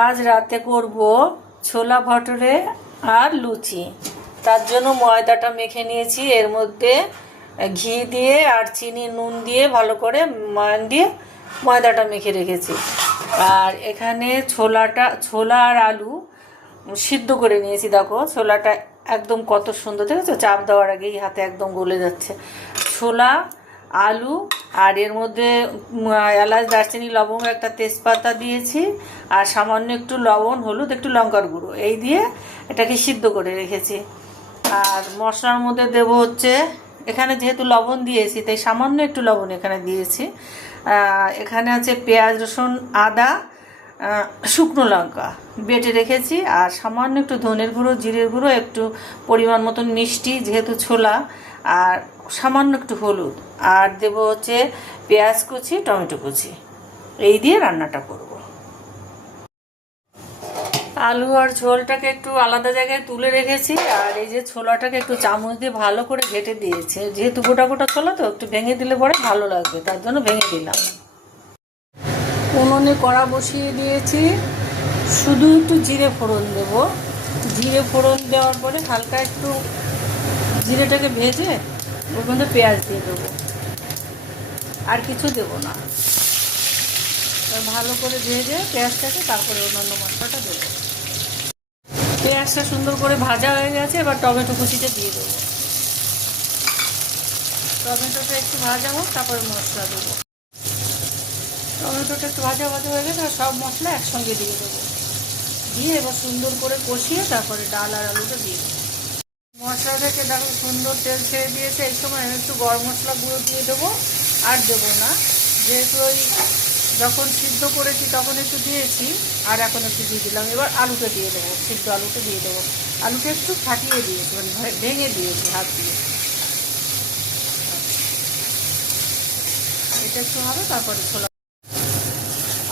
আজ রাতে করব ছোলা ভটুরে আর লুচি। তার জন্য ময়দাটা মেখে নিয়েছি, এর মধ্যে ঘি দিয়ে আর চিনি নুন দিয়ে ভালো করে ময়ান দিয়ে ময়দাটা মেখে রেখেছি। আর এখানে ছোলা আর আলু সিদ্ধ করে নিয়েছি। দেখো ছোলাটা একদম কত সুন্দর, দেখেছো? চাপ দেওয়ার আগেই হাতে একদম গলে যাচ্ছে। ছোলা, আলু আর এর মধ্যে এলাচ, দারচিনি, লবঙ্গ, একটা তেজপাতা দিয়েছি আর সামান্য একটু লবণ, হলুদ, একটু লঙ্কার গুঁড়ো, এই দিয়ে এটাকে সিদ্ধ করে রেখেছি। আর মশলার মধ্যে দেব হচ্ছে, এখানে যেহেতু লবণ দিয়েছি তাই সামান্য একটু লবণ এখানে দিয়েছি। এখানে আছে পেঁয়াজ, রসুন, আদা, শুকনো লঙ্কা বেটে রেখেছি আর সামান্য একটু ধনের গুঁড়ো, জিরের গুঁড়ো, একটু পরিমাণ মতন মিষ্টি যেহেতু ছোলা, আর সামান্য একটু হলুদ, আর দেব হচ্ছে পেঁয়াজ কুচি, টমেটো কুচি। এই দিয়ে রান্নাটা করব। আলু আর ঝোলটাকে একটু আলাদা জায়গায় তুলে রেখেছি আর এই যে ছোলাটাকে একটু চামচ দিয়ে ভালো করে ঘেটে দিয়েছি। যেহেতু গোটা গোটা ছোলা তো একটু ভেঙে দিলে পরে ভালো লাগবে, তার জন্য ভেঙে দিলাম। উনুনে কড়া বসিয়ে দিয়েছি, শুধু একটু জিরে ফোড়ন দেব। জিরে ফোড়ন দেওয়ার পরে হালকা একটু জিরেটাকে ভেজে ওর মধ্যে পেঁয়াজ দিয়ে দেবো, আর কিছু দেবো না। ভালো করে ভেজে পেঁয়াজটাকে তারপরে অন্যান্য মশলাটা দেবো। পেঁয়াজটা সুন্দর করে ভাজা হয়ে গেছে, এবার টমেটো কুচিটা দিয়ে দেবো। টমেটোটা একটু ভাজা হোক, তারপরে মশলা দেবো। টমেটোটা একটু ভাজা ভাজা হয়ে গেছে আর সব মশলা একসঙ্গে দিয়ে দেবো। দিয়ে এবার সুন্দর করে কষিয়ে তারপরে ডাল আর আলুটা দিয়ে দেবো। মশলাটাকে দেখো সুন্দর তেল ছেড়ে দিয়েছে। এই সময় আমি একটু গরম মশলা গুঁড়ো দিয়ে দেবো, আর দেবো না, যেহেতু ওই যখন সিদ্ধ করেছি তখন একটু দিয়েছি আর এখন একটু দিয়ে দিলাম। এবার আলুটা দিয়ে দেবো, সিদ্ধ আলুটা দিয়ে দেবো। আলুটা একটু ফাটিয়ে দিয়েছি, মানে ভেঙে দিয়েছি হাত দিয়ে। এটা একটু হবে, তারপরে ছোলা।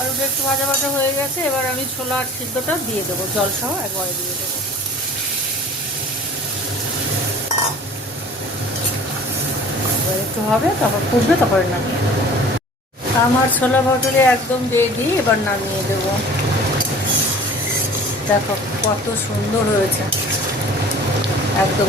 আলুটা একটু ভাজা ভাজা হয়ে গেছে, এবার আমি ছোলা আর সিদ্ধটা দিয়ে দেবো, জল সহ একবারে দিয়ে দেবো। এবার একটু হবে, তারপর ফুটবে, তারপরে নামিয়ে দেবো। আমার ছোলা ভটুরে একদম রেডি, এবার নামিয়ে দেব। দেখো কত সুন্দর হয়েছে, একদম।